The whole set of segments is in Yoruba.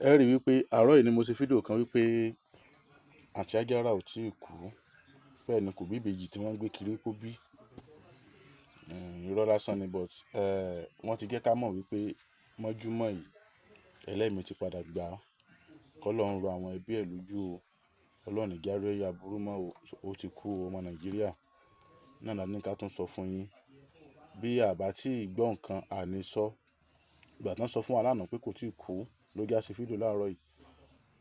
ẹ rí wípé àárọ̀ yìí ni mo ṣe fídíò kan wípé àǹtí Ajara ò tí ì kú, bẹ́ẹ̀ ni kò bí ìbejì tí wọ́n ń gbé kiri kó bí. Irọ́ lásán ni, but wọ́n ti jẹ́ ká mọ̀ wípé mọ́júmọ́ yìí ẹlẹ́mìí ti padà gbà á. kọ́lọ́run rọ àwọn ẹbí ẹ̀ lójú o, ọlọ́run ìjà rẹ̀ ya burú mọ́ o, ó ti kú o, ọmọ Nàìjíríà. Náà la ní ká tún sọ fún yín, bí àbá tí gbọ́ nǹkan àní sọ. Ìgbà tán sọ fún wa lánàá pé kò tí ì kú ló já sí fídíò láàárọ̀ yìí.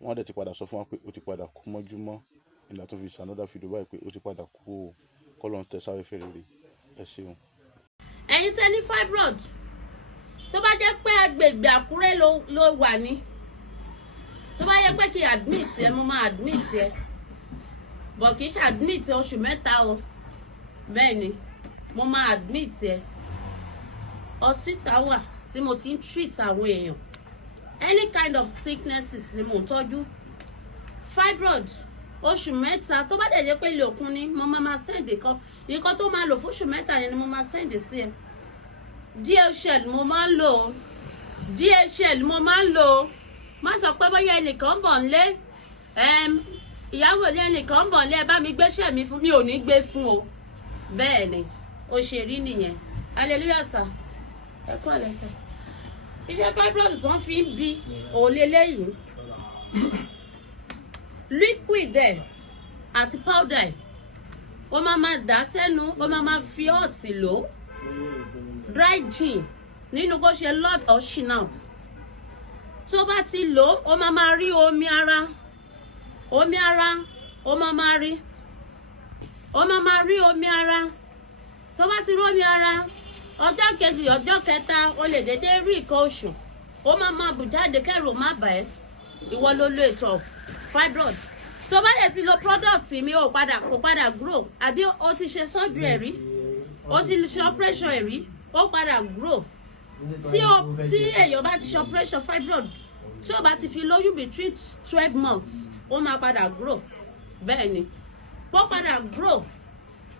Wọ́n dẹ̀ ti padà sọ fún wa pé ó ti padà kú mọ́júmọ́. Ìgbà tó fi ṣànọ́dá fídíò báyìí pé ó ti padà kú o, kọ́lọ́run tẹ sáré fèrè rè. Ẹ ṣeun. Ẹ̀yin tẹ́ ní fibroid tó bá jẹ́ pé agbègbè Àkúrẹ́ ló wà ní, tó bá yẹ pé kí admit ẹ, mo máa admit ẹ, bọ̀ kì í ṣe admit oṣù mẹ́ta o. Bẹ́ẹ̀ ni mo máa admit ẹ. Hospital wà tí mo ti ń treat àwọn èèyàn, any kind of sicknesses ni mo ń tọ́jú. Fibroid oṣù mẹ́ta tó bá dẹ̀ jẹ́ pé ilé òkun ni, mo máa send nǹkan tó máa lò fún oṣù mẹ́ta yẹn ni mo máa send sí ẹ. DHL mo máa ń lò, DHL mo máa ń lò. Má sọ pé bóyá ẹnìkan ń bọ̀ nílé, ìyàwó ní ẹnìkan ń bọ̀ nílé, ẹ bá mi gbéṣẹ́ mi fún, mi ò ní gbé fún o. Bẹ́ẹ̀ ni ó ṣe rí nìyẹn. Hallelujah sir. Ẹ kú àlẹ́ sir. Iṣẹ́ fibroid tó ń fi ń bi òòlé lẹ́yìn, liquid ẹ̀ àti powder ẹ̀ ó máa dà sẹ́nu, ó máa fi ọ̀tí lò, dry gin nínú kó ṣe lord or shinap. Tó bá ti lò ó máa rí omi ara ó máa rí omi ara. Tó bá ti rí omi ara, ọjọ́ kejì ọjọ́ kẹta o lè dédé rí nǹkan oṣù, ó máa bù jáde, kẹ́rù má bà ẹ́. Ìwọ ló lo ètò fibroid. Tó bá dẹ̀ ti lo product mi kò padà grow, àbí o ti ṣe surgery ẹ̀ rí, o ti ṣe operation ẹ̀ rí, ó padà grow. Tí èèyàn bá ti ṣe operation fibroid, tí ó bá ti fi lóyún between 12 months, ó máa padà grow. Bẹ́ẹ̀ ni ó padà grow.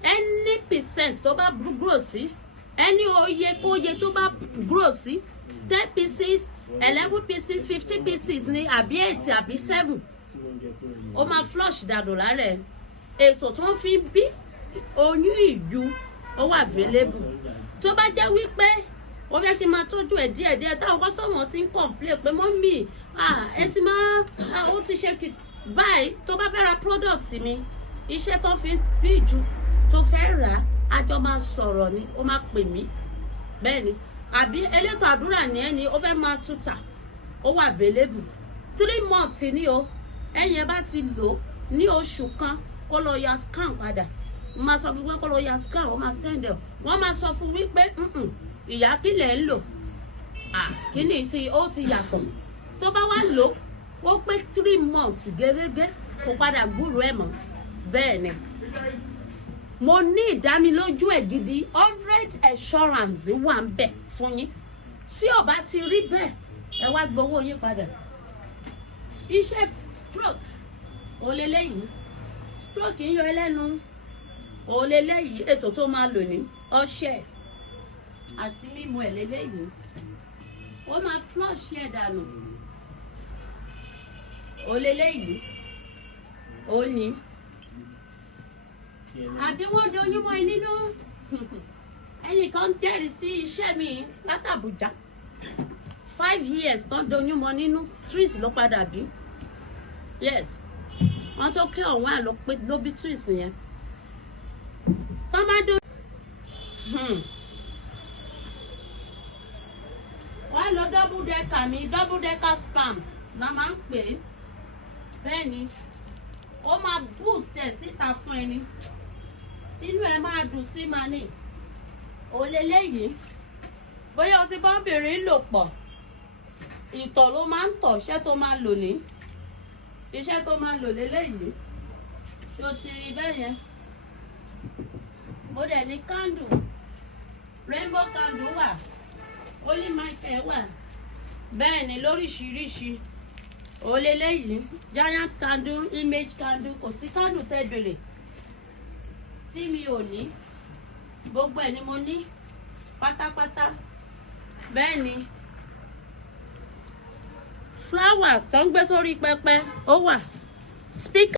Any percent tó bá grow sí, any oye tó bá grow sí, 10 pieces, 11 pieces, 50 pieces ni, àbí 8 àbí 7, ó máa flush dànù lára ẹ̀. Ètò tó ń fi bí oyún ìju ó wà available. Tó bá jẹ́ wípé ó fẹ́ kí n máa tọ́jú ẹ̀ díẹ̀díẹ̀, táwọn kọ́sọ́mọ̀ ti ń complain pé mọ́mì ẹ ti máa ó ti ṣe kí báyìí. Tó bá fẹ́ ra product mi, iṣẹ́ tó fi bí ìju tó fẹ́ rà á jọ máa sọ̀rọ̀ ni, ó máa pè mí. Bẹ́ẹ̀ ni, àbí elétò àdúrà ní ẹni ó fẹ́ máa túta, ó wà available. 3 months ni o. Ẹ̀yin ẹ bá ti lò ní oṣù kan, kó lọ ya scan padà. Mo máa sọ fún pé kó lọ ya scan, wọ́n máa send ẹ̀. Wọ́n máa sọ fún wípé ìyá kílẹ̀ ń lò, kíní tí ó ti yàtọ̀. Tó bá wá lò ó pé 3 months gẹ́gẹ́, kó padà gbúrò ẹ̀ mọ́. Bẹ́ẹ̀ ni mo ní ìdámilójú ẹ̀ gidi, 100 assurance wà ń bẹ̀ fún yín. Tí ò bá ti rí bẹ́ẹ̀, ẹ wá gbowó yín padà. Iṣẹ́ stroke òlélẹ́yìí, stroke ń yọ ẹlẹ́nu òlélẹ́yìí. Ètò tó máa lò ní ọṣẹ àti mímu ẹ̀ lélẹ́yìí, ó máa flush ẹ̀ dànù òlélẹ́yìí. Ó ní àbí wọ́n doyún mọ́ ẹ nínú. Ẹnìkan jẹ́rìí sí iṣẹ́ mi látàbújá, 5 years tán doyún mọ́ nínú, twins ló padà bí. Yes, wọ́n tó kí ọ̀wọ́n à ló bí twins yẹn. Tán bá dó wọ́n lọ double decker mi, double decker spam la máa ń pè é. Bẹ́ẹ̀ ni ó máa boost ẹ̀ síta fún ẹni, tínú ẹ máa dùn sí máa ní. Òlélẹ́yìí, bóyá o ti bá obìnrin lò pọ̀, ìtọ̀ ló máa ń tọ̀, iṣẹ́ tó máa lò ní, iṣẹ́ tó máa lò lélẹ́yìí. Ṣé o ti rí bẹ́ẹ̀ yẹn? Mo dẹ̀ ní candle, rainbow candle wà, holy michael wà. Bẹ́ẹ̀ ni lóríṣiríṣi. Òlélẹ́yìí, giant candle, image candle, kò sí candle tẹ́ bèrè tí mi ò ní. Gbogbo ẹ̀ ni mo ní pátápátá. Bẹ́ẹ̀ ni fúláwà tó ń gbé sórí pẹpẹ ó wà speaker.